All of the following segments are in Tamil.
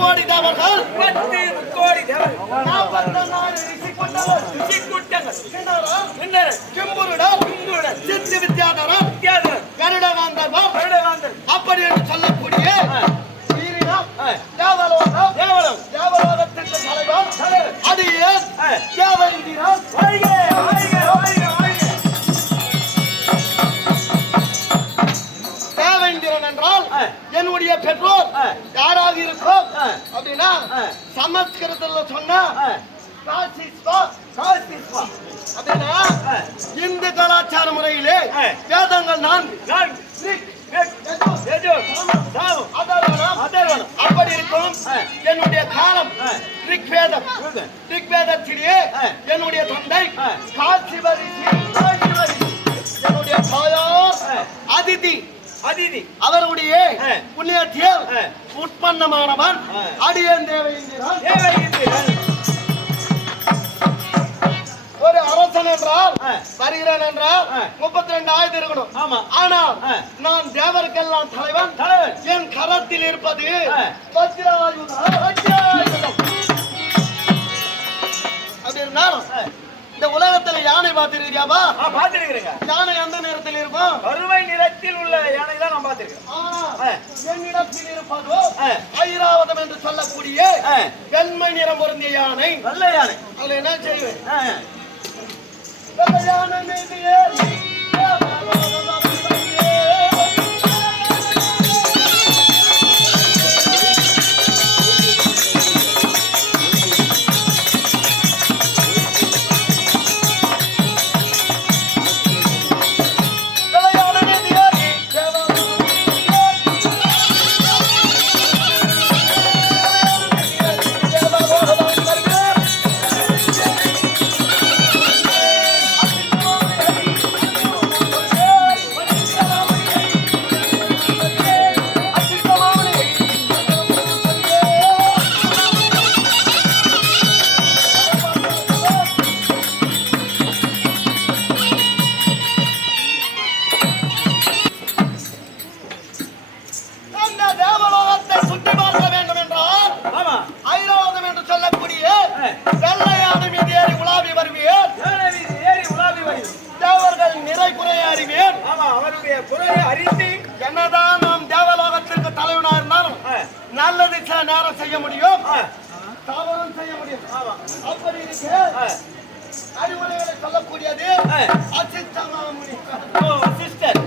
முக்கோடி தேவர்கள் 10 முக்கோடி தேவர்கள் 44 ரிஷிக்கூட்டங்கள் கிண்ணறர் கிம்புருடர் சித்தி வித்யாதரர் கருடகாந்தர் அப்படி என்று சொல்லக்கூடிய தேவலோகத்திற்கு தலைவர் அடியே தேவரிந்திரன் தேவேந்திரன் என்றால் என்னுடைய பெற்றோர் யாராக இருக்கும் அப்படின்னா சமஸ்கிருதத்துல சொன்னா அப்படின்னா இந்து கலாச்சார முறையிலே வேதங்கள் 4 அப்படி இருக்கும். என்னுடைய காலம் ரிக்வேதத்திலே என்னுடைய தந்தை காசிவரி என்னுடைய தாயார் அதிதி அவருடைய புண்ணியத்தில் உற்பத்தமானவன் அடியேன் தேவேந்திரன். ஒரு அரசன் என்றால் வருகிறேன் என்றால் 32 ஆயுதம் இருக்கணும். ஆனால் நான் தேவருக்கெல்லாம் தலைவன். என் கரத்தில் இருப்பது அப்படி இருந்தாலும் இந்த உலகத்துல யானை பார்த்திருக்கியாவா? பார்த்திருக்கிறேங்க. யானை எந்த நிறத்தில் இருக்கும்? கருமை நிறத்தில் உள்ள யானை தான் நான் பார்த்திருக்கேன். என்னிடத்தில் இருப்பதோ ஐராவதம் என்று சொல்லக்கூடிய வெண்மை நிறம் பொருந்திய யானை. நல்ல யானை. அதுல என்ன செய்வேன்? என்னதான் நாம் தேவலோகத்திற்கு தலைவனா இருந்தாலும் நல்லது சில நேரம் செய்ய முடியும், தவறும் செய்ய முடியும். அப்படி இருக்கு அறிவுரைகளை சொல்லக்கூடியது அசிஸ்டமாமுனி. சிஸ்டர்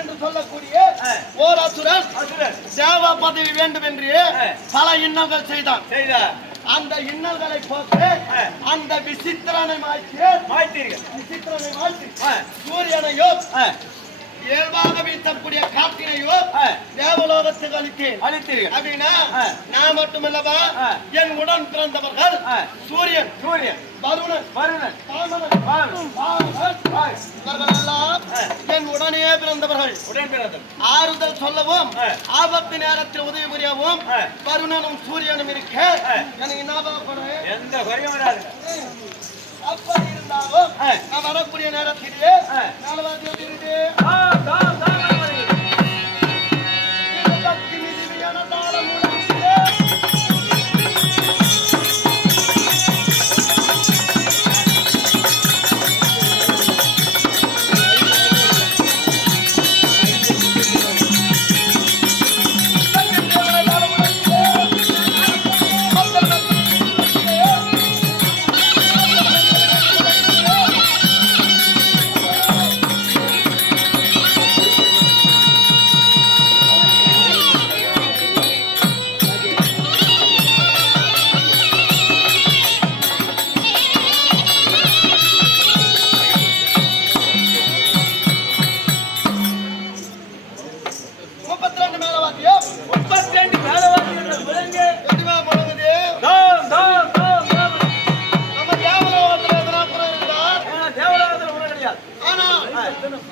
என்று சொல்லக்கூடிய ஓர் அசுரன் தேவ பதவி வேண்டும் என்று பல இன்னல்கள் செய்தான். அந்த இன்னல்களை போட்டு அந்த விசித்திரனை மாற்றி சூரியனையோ இயல்பாக வீசக்கூடிய காற்றினையோ தேவலோகத்துக்கு அளித்தீர்கள். அப்படின்னா நான் மட்டுமல்லவா என் உடன் பிறந்தவர்கள் சூரியன் வருணன் என் உடனே பிறந்தவர்கள். ஆறுதல் சொல்லவும் ஆபத்து நேரத்தில் உதவி புரியவும் வருணனும் சூரியனும் இருக்க எனக்கு ஞாபகப்படுறேன். எந்த குறையும் வராது. அப்படி இருந்தாலும் நான் வரக்கூடிய நேரத்திலே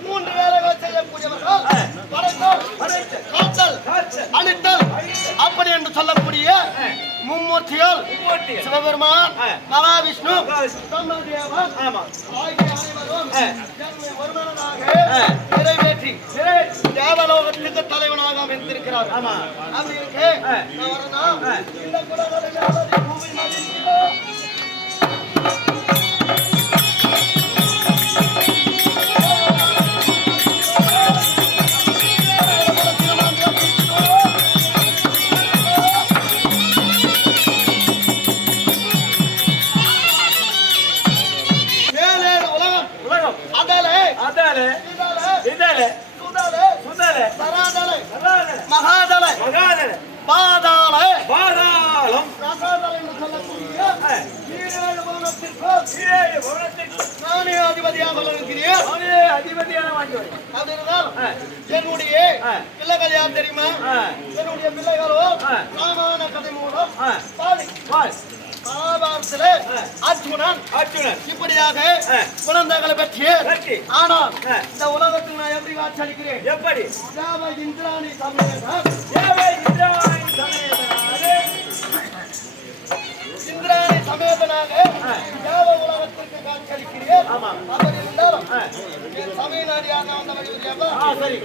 மூன்று வேலைகள் செய்யக்கூடியவர்கள் காத்தல் அழித்தல் அப்படி என்று சொல்லக்கூடிய மும்மூர்த்திகள் சிவபெருமான் மகாவிஷ்ணு பிரம்மதேவன் ஆகிய அனைவரும் என்னை ஒருமனதாக நிறைவேற்றி தேவலோகத்துக்கு தலைவனாக அமைந்திருக்கிறார். அப்படி இருக்கு இந்த குலங்களில் பூமி மதிக்கிறோம். என்னுடைய பிள்ளைகள் யார் தெரியுமா? என்னுடைய பிள்ளைகளோ ராமாயண கதை மூலம் மகாபாரதத்திலே அர்ஜுனன் இப்படியாக குழந்தைகளை பற்றி. ஆனால் இந்த உலகத்துக்கு நான் எப்படி வாட்சளிக்கிறேன்? எப்படி? இந்திராணி சமேதனாக தேவ உலகத்திற்கு காட்சியளிக்கிறேன். அப்படி இருந்தாலும் சமய நாடியாக வந்த வழி